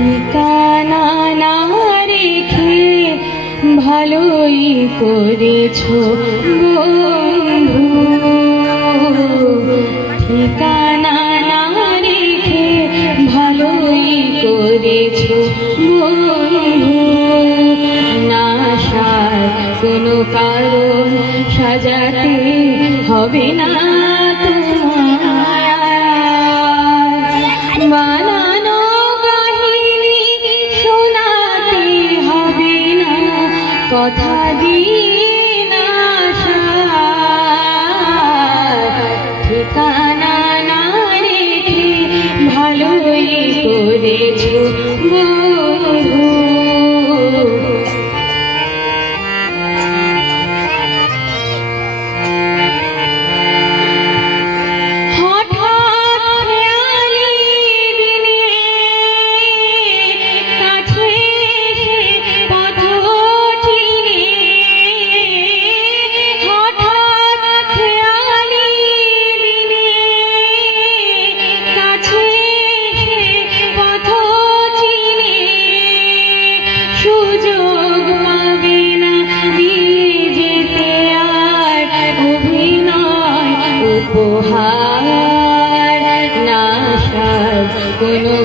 ঠিকানা না রেখে ভালোই করেছ বন্ধু। ঠিকানা না রেখে ভালোই করেছ বন্ধু। না সার কোনো কারণ সাজাতে হবে না। কথা দিন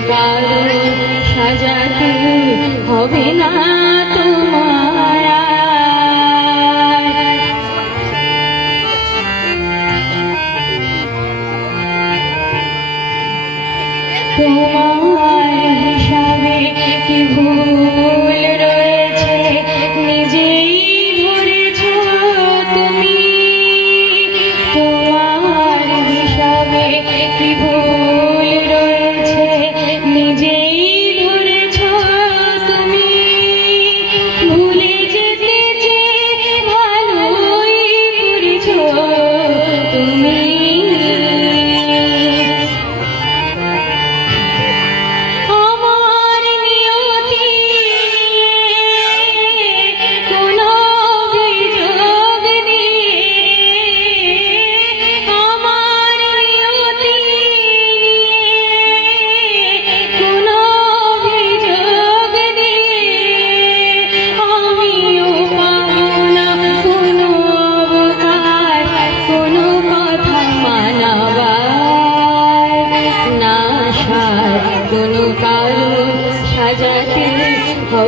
কারণ সাজাতে হবে তোমার হিসাবে কি ভুল?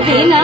దినా